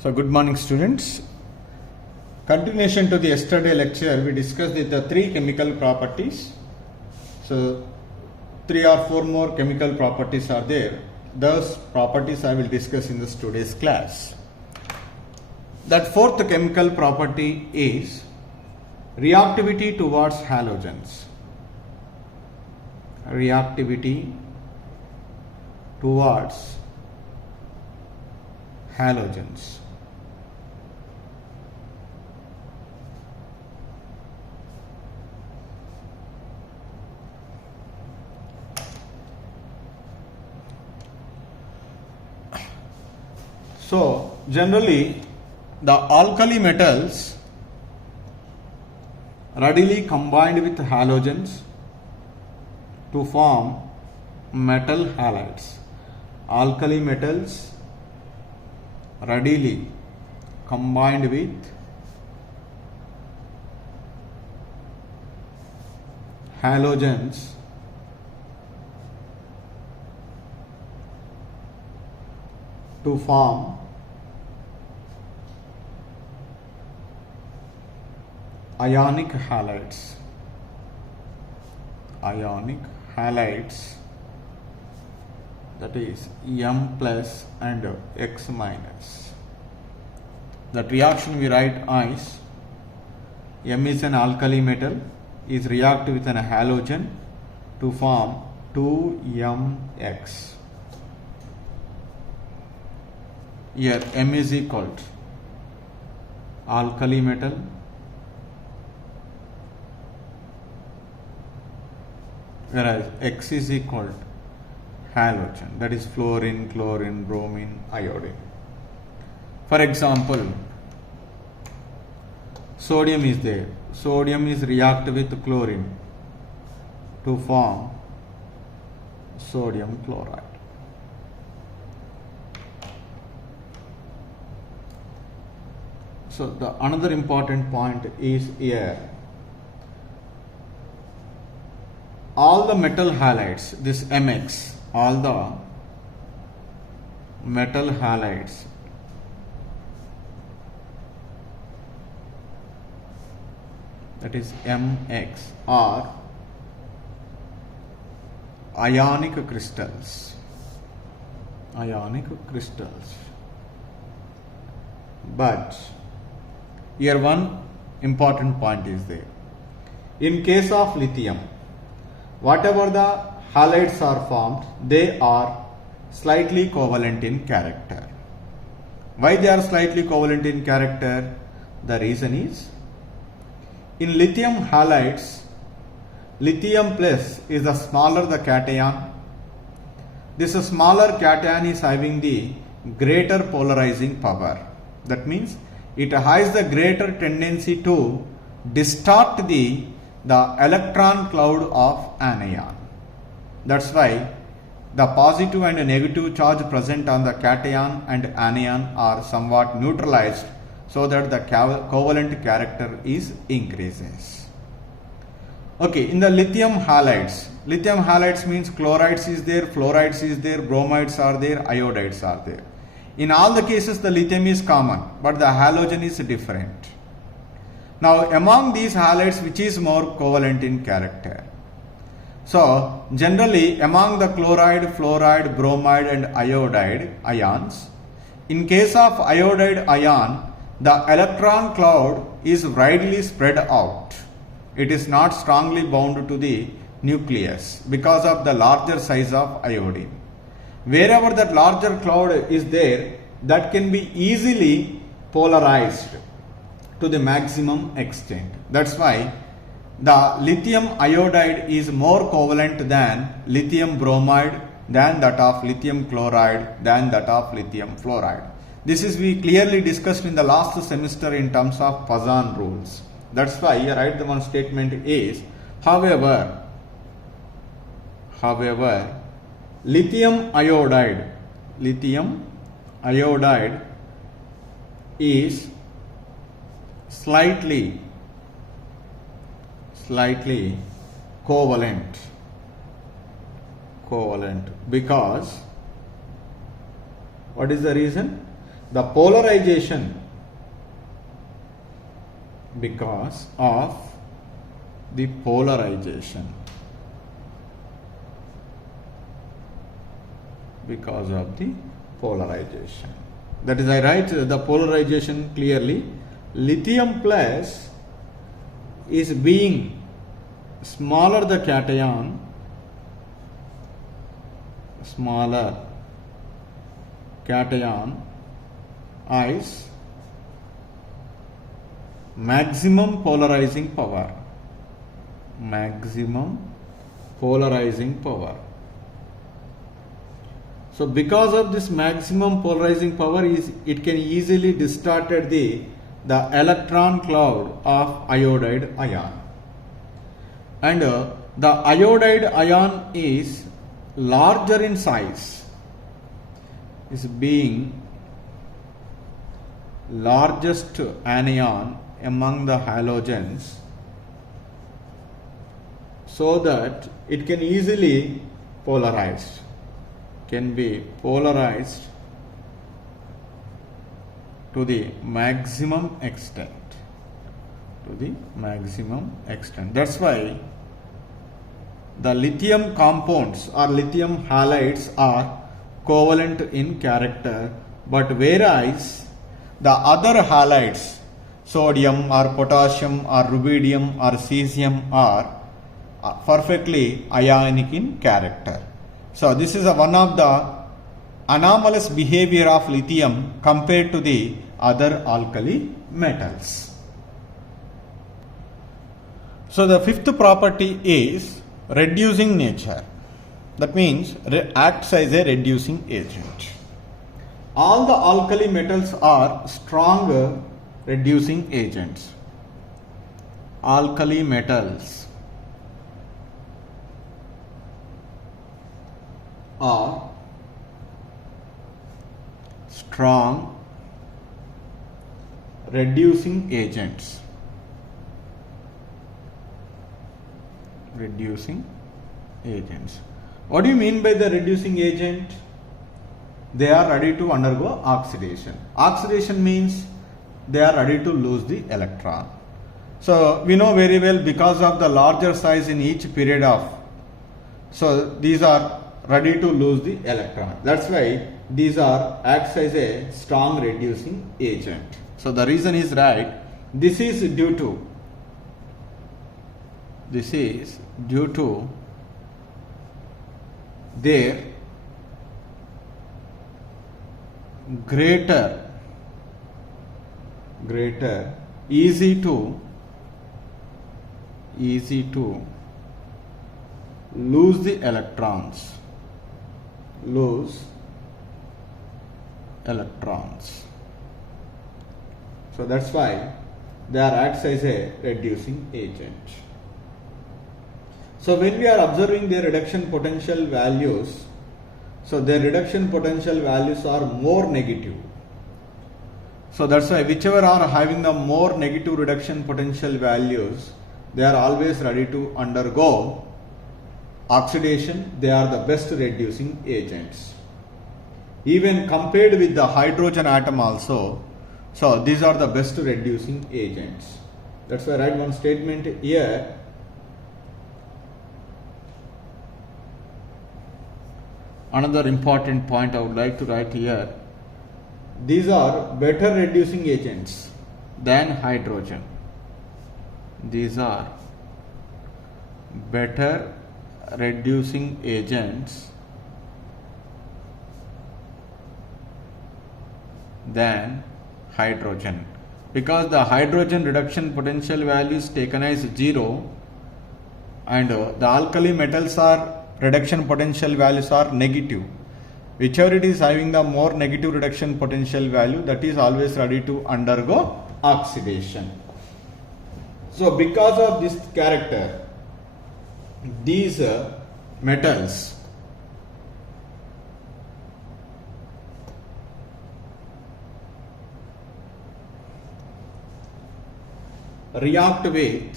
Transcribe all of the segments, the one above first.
So good morning students. Continuation to the yesterday lecture, we discussed the three chemical properties. So 3 or 4 more chemical properties are there. Those properties I will discuss in this today's class. That fourth chemical property is reactivity towards halogens. Reactivity towards halogens. So generally the alkali metals readily combined with halogens to form metal halides. Alkali metals readily combined with halogens to form ionic halides. Ionic halides, that is M plus and X minus. That reaction we write as M is an alkali metal, is react with an halogen to form 2mx. Here M is equal to alkali metal whereas X is equal to halogen, that is fluorine, chlorine, bromine, iodine. For example, sodium is there. Sodium is react with chlorine to form sodium chloride. So the another important point is here, all the metal halides, this Mx, all the metal halides that is Mx are ionic crystals. Ionic crystals. But here one important point is there. In case of lithium, whatever the halides are formed, they are slightly covalent in character. Why they are slightly covalent in character? The reason is, in lithium halides, lithium plus is the smaller the cation. This smaller cation is having the greater polarizing power. That means it has the greater tendency to distort the electron cloud of an ion. That's why the positive and negative charge present on the cation and anion are somewhat neutralized, so that the covalent character is increases. Okay, in the lithium halides means chlorides is there, fluorides is there, bromides are there, iodides are there. In all the cases the lithium is common, but the halogen is different. Now among these halides, which is more covalent in character? So generally among the chloride, fluoride, bromide and iodide ions, in case of iodide ion, the electron cloud is widely spread out. It is not strongly bound to the nucleus because of the larger size of iodine. Wherever that larger cloud is there, that can be easily polarized to the maximum extent. That's why the lithium iodide is more covalent than lithium bromide, than that of lithium chloride, than that of lithium fluoride. This is we clearly discussed in the last semester in terms of Poisson rules. That's why here write the one statement is, however, lithium iodide is slightly covalent because, what is the reason? the polarization, because of the polarization, because of the polarization. That is, I write the polarization clearly. Lithium plus is being smaller the cation, smaller cation is maximum polarizing power, maximum polarizing power. So because of this maximum polarizing power, it can easily distorted the electron cloud of iodide ion, and the iodide ion is larger in size, is being largest anion among the halogens, so that it can easily polarized, can be polarized to the maximum extent, to the maximum extent. That's why the lithium compounds or lithium halides are covalent in character, but whereas the other halides, sodium or potassium or rubidium or cesium, are perfectly ionic in character. So this is one of the anomalous behavior of lithium compared to the other alkali metals. So the fifth property is reducing nature. That means acts as a reducing agent. All the alkali metals are strong reducing agents. Alkali metals are strong reducing agents. Reducing agents. What do you mean by the reducing agent? They are ready to undergo oxidation. Oxidation means they are ready to lose the electron. So we know very well, because of the larger size in each period of, so these are ready to lose the electron. That's why these are acts as a strong reducing agent. So the reason is right. This is due to their greater easy to lose the electrons, so that's why they are acts as a reducing agent. So when we are observing their reduction potential values, so their reduction potential values are more negative. So that's why whichever are having the more negative reduction potential values, they are always ready to undergo oxidation. They are the best reducing agents. Even compared with the hydrogen atom also, so these are the best reducing agents. That's why I write one statement here. Another important point I would like to write here. These are better reducing agents than hydrogen. These are better reducing agents than hydrogen, because the hydrogen reduction potential value is taken as 0, and the alkali metals are reduction potential values are negative. Whichever it is having the more negative reduction potential value, that is always ready to undergo oxidation. So because of this character, these metals react with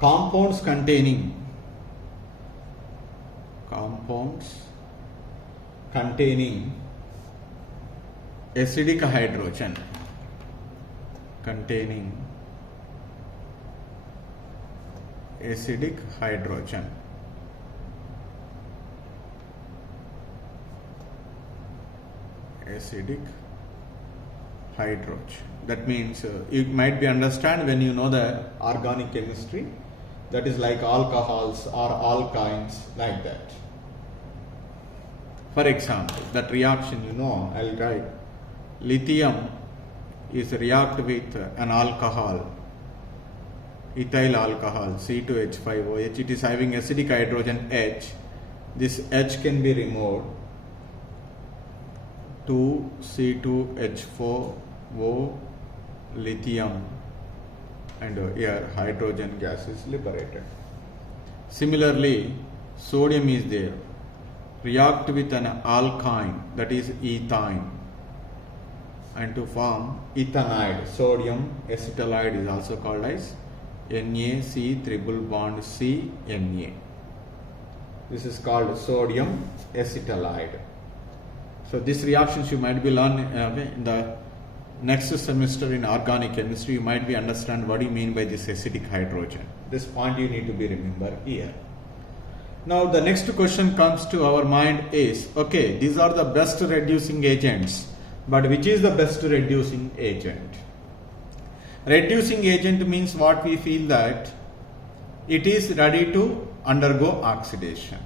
compounds containing compounds containing acidic hydrogen, containing acidic hydrogen, acidic hydrogen. That means you might be understand when you know the organic chemistry, that is like alcohols or alkynes, like that. For example, that reaction, you know, I'll write lithium is react with an alcohol, ethyl alcohol C2H5OH. It is having acidic hydrogen H. This H can be removed. 2C2H4O lithium, and here hydrogen gas is liberated. Similarly, sodium is there, react with an alkyne, that is ethine, and to form ethanide, sodium acetylide is also called as NaC triple bond C Na. This is called sodium acetylide. So these reactions you might be learning in the next semester in organic chemistry. You might be understand what do you mean by this acidic hydrogen. This point you need to be remember here. Now the next question comes to our mind is, okay, these are the best reducing agents, but which is the best reducing agent? Reducing agent means what we feel that it is ready to undergo oxidation.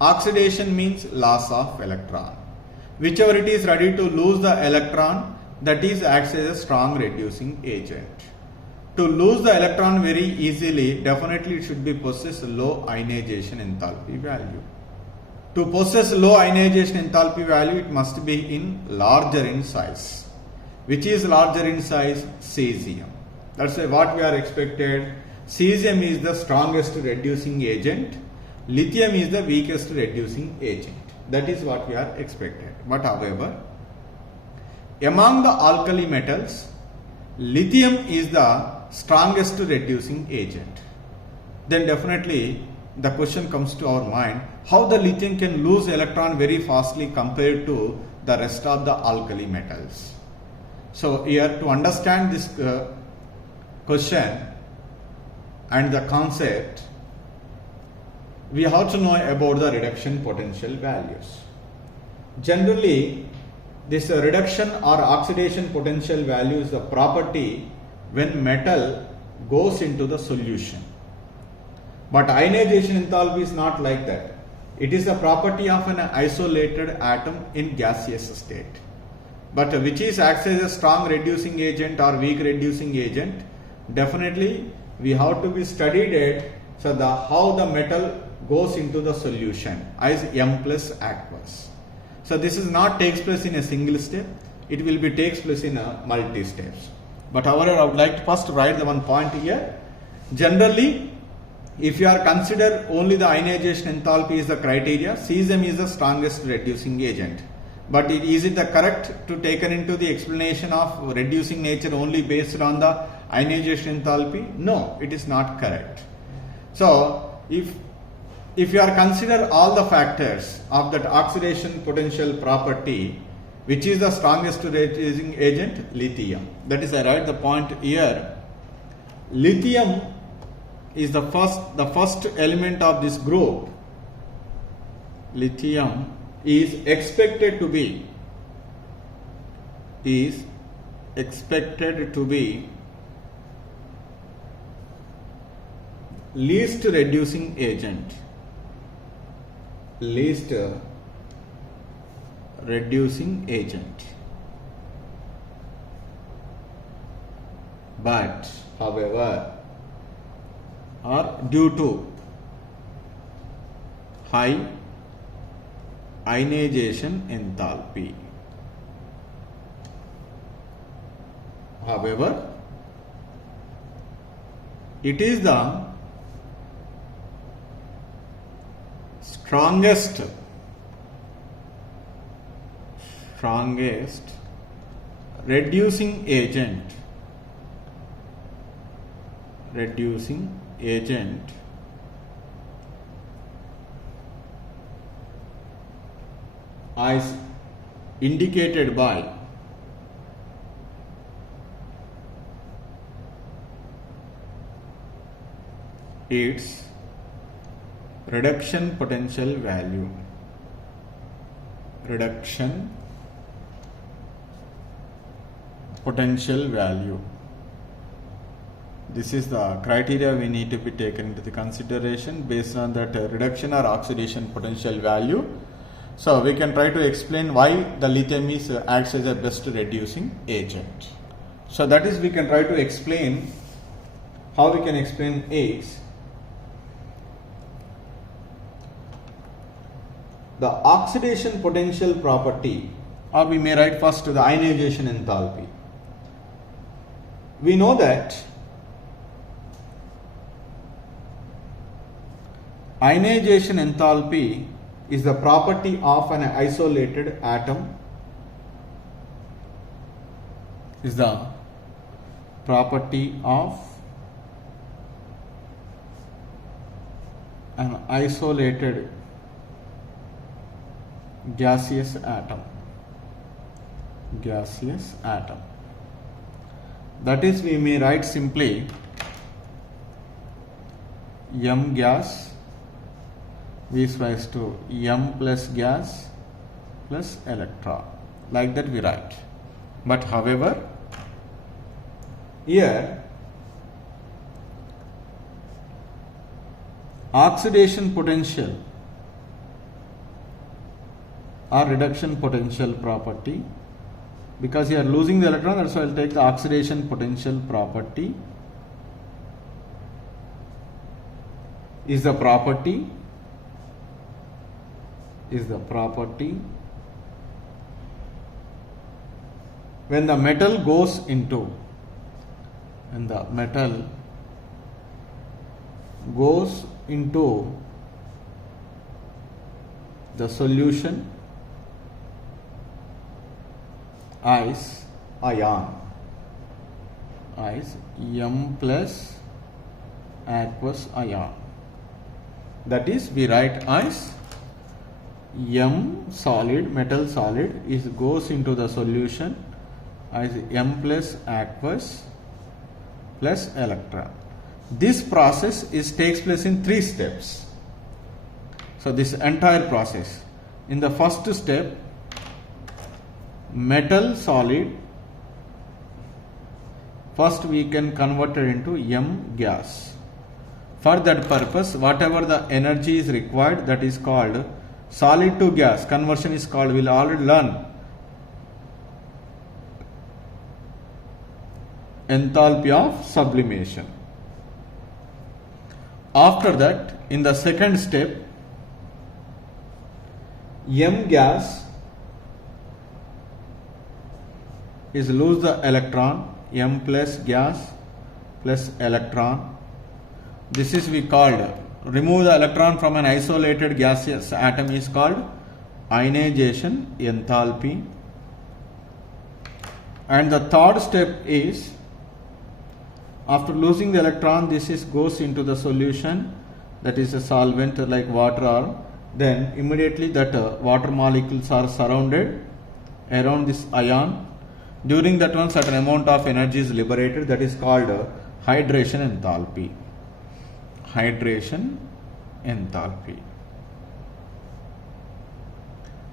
Oxidation means loss of electron. Whichever it is ready to lose the electron, that is acts as a strong reducing agent. To lose the electron very easily, definitely it should be possess low ionization enthalpy value. To possess low ionization enthalpy value, it must be in larger in size. Which is larger in size? Cesium. That's why what we are expected. Cesium is the strongest reducing agent. Lithium is the weakest reducing agent. That is what we are expected. But however, among the alkali metals, lithium is the strongest reducing agent. Then definitely the question comes to our mind, how the lithium can lose electron very fastly compared to the rest of the alkali metals. So here to understand this question and the concept, we have to know about the reduction potential values. Generally, this reduction or oxidation potential value is the property when metal goes into the solution. But ionization enthalpy is not like that. It is a property of an isolated atom in gaseous state. But which is acts as a strong reducing agent or weak reducing agent, definitely we have to be studied it, so how the metal goes into the solution as M plus aqueous. So this is not takes place in a single step, it will be takes place in a multi steps. But however, I would like to first write the one point here. Generally, if you are consider only the ionization enthalpy is the criteria, cesium is the strongest reducing agent. But is it the correct to taken into the explanation of reducing nature only based on the ionization enthalpy? No, it is not correct. So if you are consider all the factors of that oxidation potential property, which is the strongest reducing agent? Lithium. That is I write the point here. Lithium is the first element of this group. Lithium is expected to be least reducing agent. Least reducing agent. But however, or due to high ionization enthalpy. However, it is the strongest reducing agent as indicated by its reduction potential value. Reduction potential value. This is the criteria we need to be taken into the consideration based on that reduction or oxidation potential value. So we can try to explain why the lithium is acts as a best reducing agent. So that is, we can try to explain how we can explain is the oxidation potential property, or we may write first the ionization enthalpy. We know that ionization enthalpy is the property of an isolated atom, is the property of an isolated gaseous atom. Gaseous atom. That is, we may write simply M gas V is equals to M plus gas plus electron. Like that we write. But however, here oxidation potential or reduction potential property, because you are losing the electron, that's why I will take the oxidation potential property is the property when the metal goes into the solution as ion, as M plus aqueous ion. That is, we write as M solid, metal solid is goes into the solution as M plus aqueous plus electron. This process takes place in 3 steps. So this entire process, in the first step, metal solid, first we can convert it into M gas. For that purpose, whatever the energy is required, that is called solid to gas conversion is called, we'll already learn enthalpy of sublimation. After that, in the second step, M gas is lose the electron, M plus gas plus electron. This is we called, remove the electron from an isolated gaseous atom is called ionization enthalpy. And the third step is, after losing the electron, this goes into the solution, that is a solvent like water, or then immediately that water molecules are surrounded around this ion. During that one, certain amount of energy is liberated, that is called hydration enthalpy. Hydration enthalpy.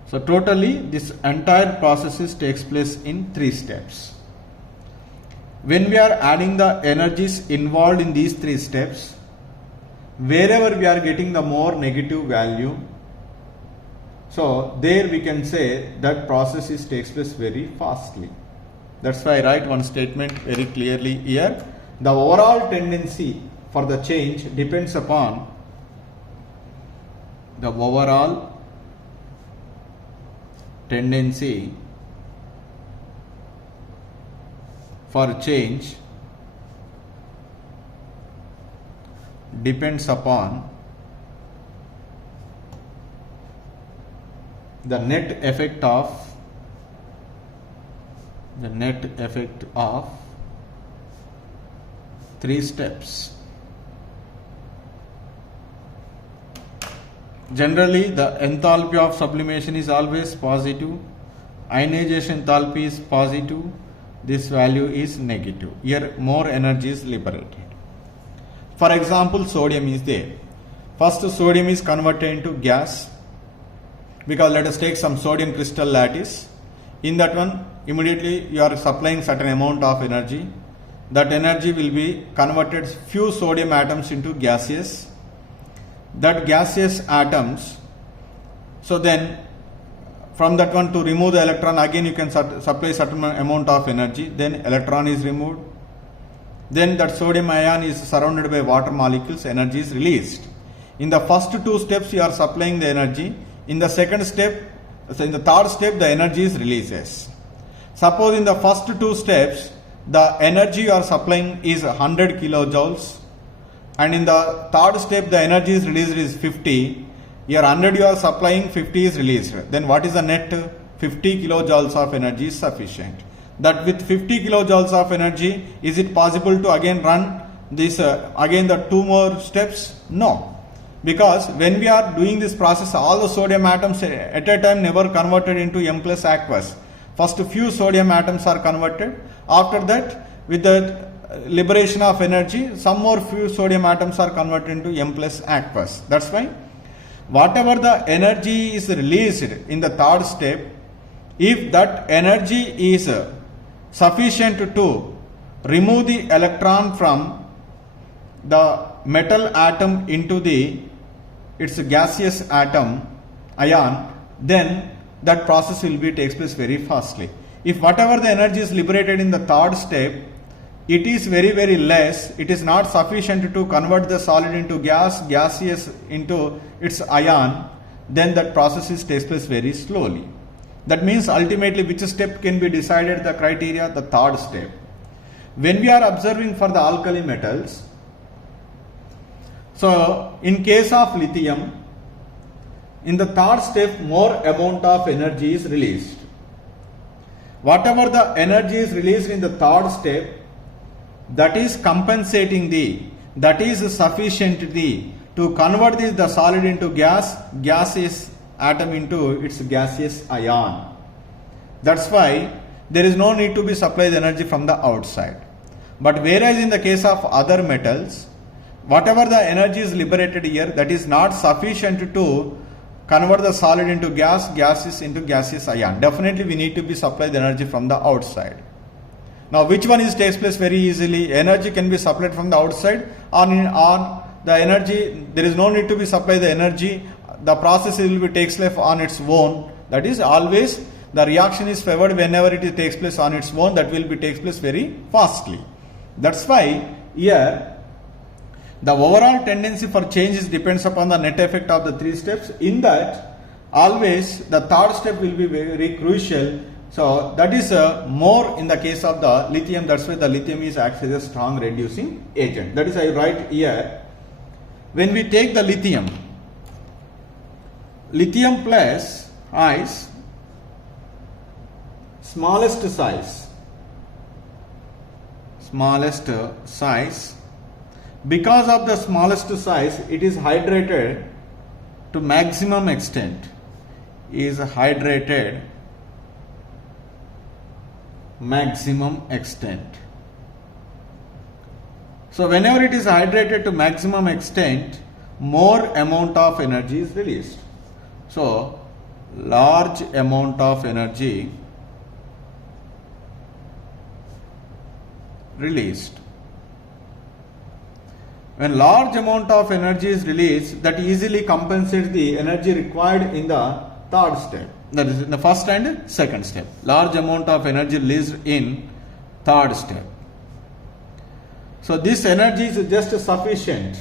So totally this entire process takes place in 3 steps. When we are adding the energies involved in these 3 steps, wherever we are getting the more negative value, so there we can say that process takes place very fastly. That's why I write one statement very clearly here. The overall tendency for the change depends upon the overall tendency for change depends upon the net effect of 3 steps. Generally, the enthalpy of sublimation is always positive. Ionization enthalpy is positive. This value is negative. Here, more energy is liberated. For example, sodium is there. First, sodium is converted into gas, because let us take some sodium crystal lattice. In that one, immediately you are supplying certain amount of energy. That energy will be converted few sodium atoms into gaseous. That gaseous atoms, so then from that one to remove the electron, again you can supply certain amount of energy, then electron is removed. Then that sodium ion is surrounded by water molecules, energy is released. In the first two steps you are supplying the energy. In the second step, so in the third step, the energy is releases. Suppose in the first two steps, the energy you are supplying is 100 kilojoules, and in the third step, the energy is released is 50. Here 100 you are supplying, 50 is released. Then what is the net? 50 kilojoules of energy is sufficient. That with 50 kilojoules of energy, is it possible to again run this again the two more steps? No. Because when we are doing this process, all the sodium atoms at a time never converted into M plus aqueous. First few sodium atoms are converted. After that, with the liberation of energy, some more few sodium atoms are converted into M plus aqueous. That's why whatever the energy is released in the third step, if that energy is sufficient to remove the electron from the metal atom into its gaseous atom ion, then that process will be takes place very fastly. If whatever the energy is liberated in the third step, it is very less, it is not sufficient to convert the solid into gas, gaseous into its ion, then that process takes place very slowly. That means ultimately which step can be decided the criteria? The third step. When we are observing for the alkali metals, so in case of lithium, in the third step more amount of energy is released. Whatever the energy is released in the third step, that is compensating that is sufficient to convert the solid into gaseous atom into its gaseous ion. That's why there is no need to be supplied energy from the outside. But whereas in the case of other metals, whatever the energy is liberated here, that is not sufficient to convert the solid into gases into gaseous ion. Definitely we need to be supplied the energy from the outside. Now which one takes place very easily? Energy can be supplied from the outside, or the energy, there is no need to be supplied the energy, the process will be takes place on its own. That is always the reaction is favored whenever it takes place on its own, that will be takes place very fastly. That's why here the overall tendency for change depends upon the net effect of the three steps. In that, always the third step will be very crucial. So that is more in the case of the lithium. That's why the lithium is actually a strong reducing agent. That is I write here. When we take the lithium plus ice, smallest size, because of the smallest size, it is hydrated to maximum extent. So whenever it is hydrated to maximum extent, more amount of energy is released. So large amount of energy released. When large amount of energy is released, that easily compensates the energy required in the third step. That is in the first and second step. Large amount of energy released in third step. So this energy is just sufficient.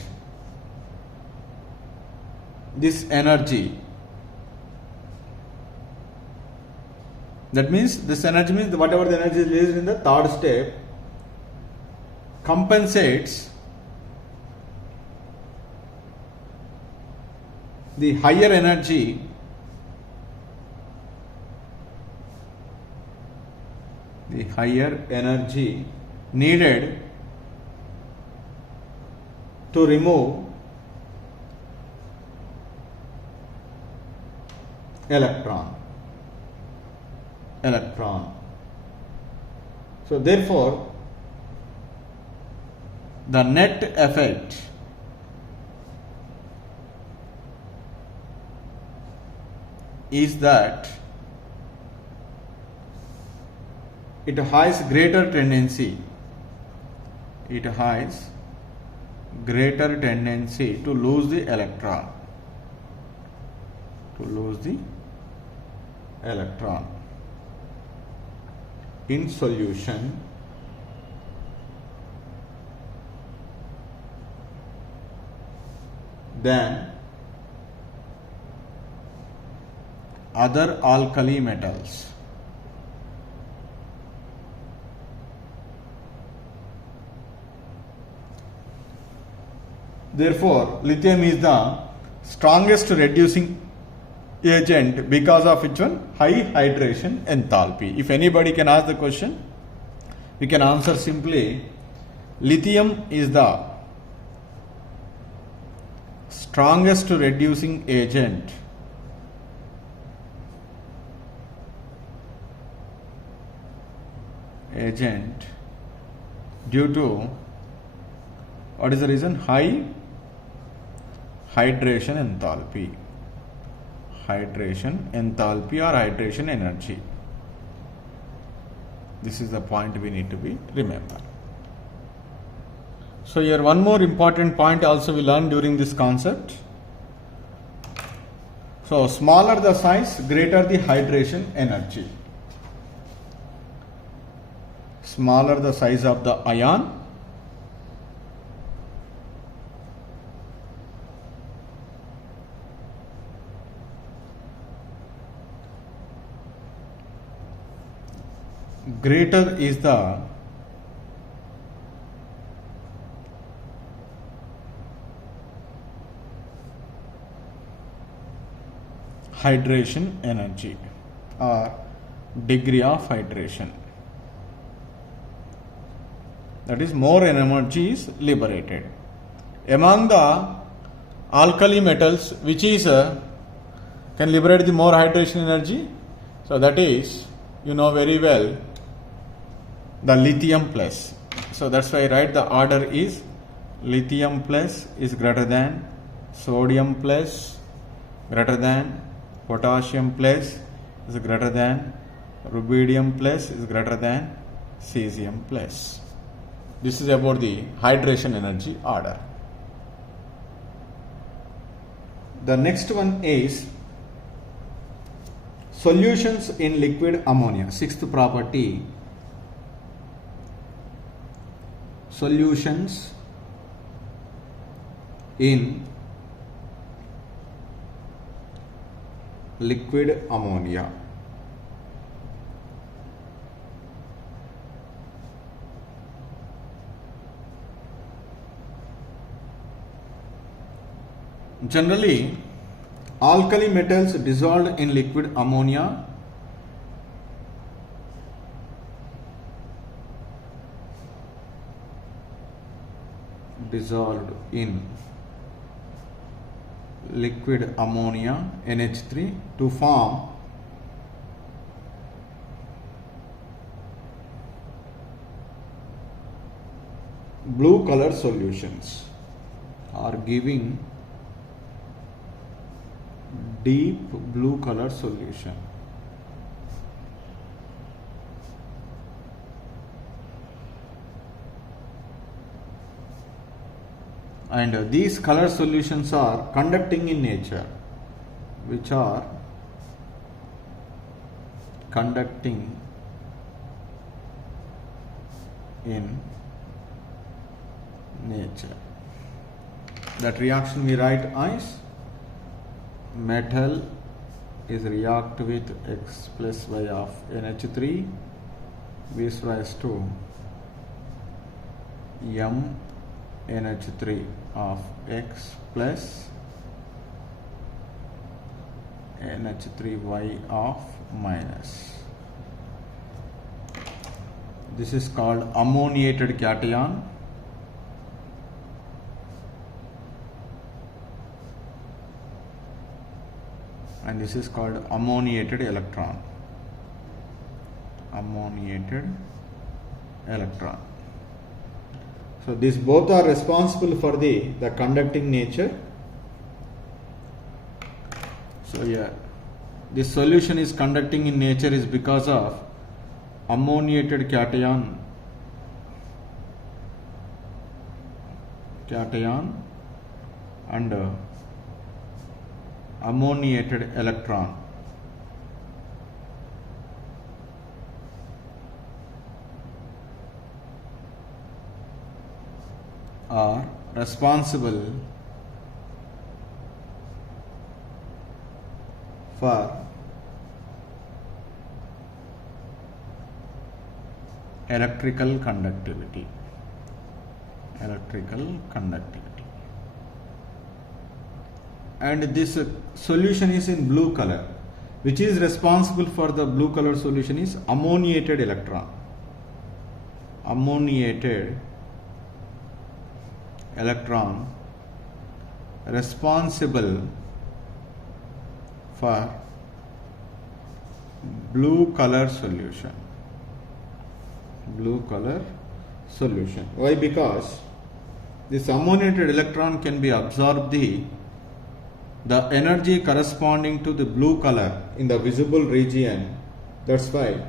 This energy. That means this energy means whatever the energy is released in the third step compensates the higher energy needed to remove electron. So therefore, the net effect is that it has greater tendency to lose the electron, in solution than other alkali metals. Therefore, lithium is the strongest reducing agent because of which one? High hydration enthalpy. If anybody can ask the question, we can answer simply, lithium is the strongest reducing agent due to, what is the reason? High hydration enthalpy or hydration energy. This is the point we need to be remember. So here one more important point also we learned during this concept. So smaller the size, greater the hydration energy. Smaller the size of the ion, greater is the hydration energy or degree of hydration. That is, more energy is liberated. Among the alkali metals, which is can liberate the more hydration energy? So that is, you know very well, the lithium plus. So that's why I write the order is lithium plus is greater than sodium plus, greater than potassium plus is greater than rubidium plus is greater than cesium plus. This is about the hydration energy order. The next one is solutions in liquid ammonia. Sixth property, solutions in liquid ammonia. Generally, alkali metals dissolved in liquid ammonia NH3 to form blue color solutions are giving deep blue color solution. And these color solutions are conducting in nature, which are conducting in nature. That reaction we write as metal is react with X plus Y of NH3 gives rise to M NH3 of X plus NH3Y of minus. This is called ammoniated cation. and this is called ammoniated electron. Ammoniated electron. So these both are responsible for the conducting nature. So yeah, this solution is conducting in nature is because of ammoniated cation and ammoniated electron. Are responsible for electrical conductivity. And this solution is in blue color. Which is responsible for the blue color solution is ammoniated electron. Ammoniated electron responsible for blue color solution. Why? Because this ammoniated electron can be absorbed the energy corresponding to the blue color in the visible region. That's why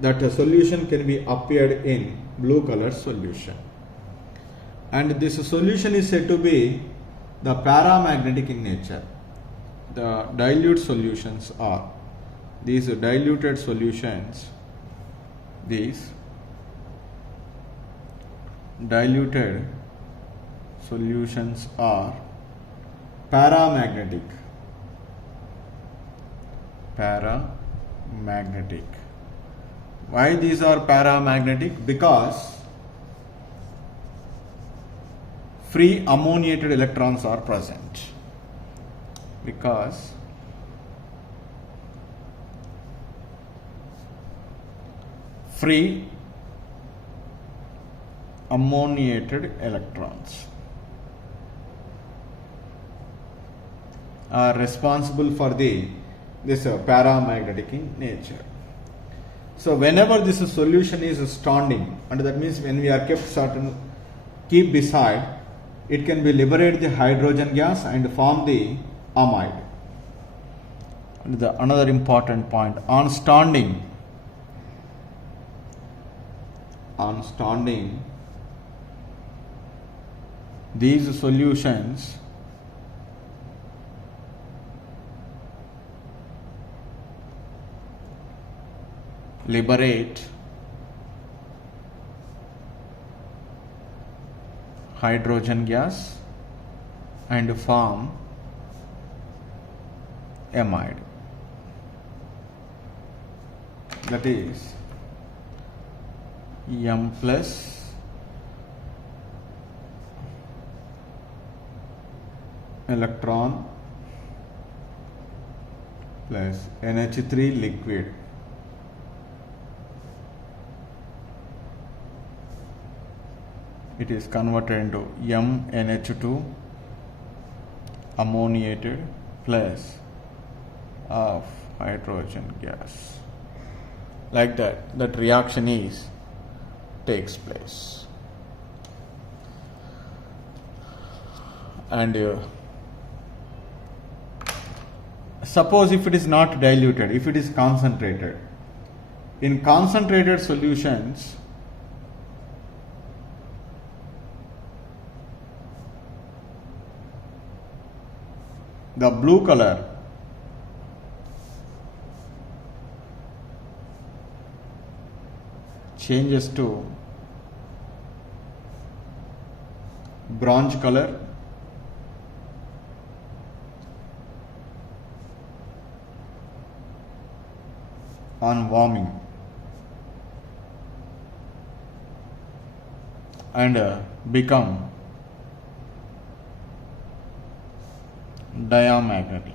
that a solution can be appeared in blue color solution. And this solution is said to be the paramagnetic in nature. The dilute solutions are these diluted solutions. These diluted solutions are paramagnetic. Why these are paramagnetic? Because free ammoniated electrons are present. Free ammoniated electrons are responsible for this paramagnetic in nature. So whenever this solution is standing, and that means when we are keep beside, it can be liberate the hydrogen gas and form the amide. And another important point, on standing, these solutions liberate hydrogen gas and form amide. That is M plus electron plus NH3 liquid. It is converted into MnH2 ammoniated plus of hydrogen gas. Like that reaction takes place. And suppose if it is not diluted, if it is concentrated. In concentrated solutions, the blue color changes to bronze color on warming and become diamagnetic.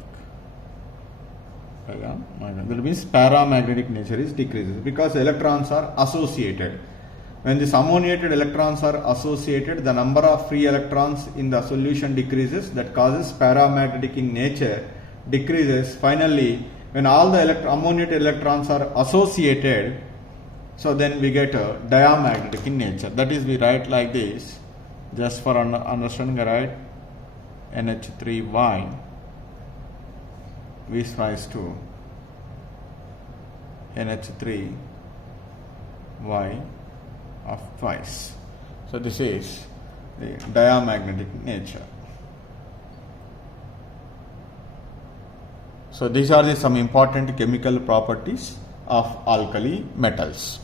That means paramagnetic nature is decreases because electrons are associated. When these ammoniated electrons are associated, the number of free electrons in the solution decreases. That causes paramagnetic in nature, decreases. Finally, when all the ammonite electrons are associated, so then we get a diamagnetic in nature. That is, we write like this, just for understanding, I write NH3Y V rise to NH3Y of twice. So this is the diamagnetic nature. So these are some important chemical properties of alkali metals.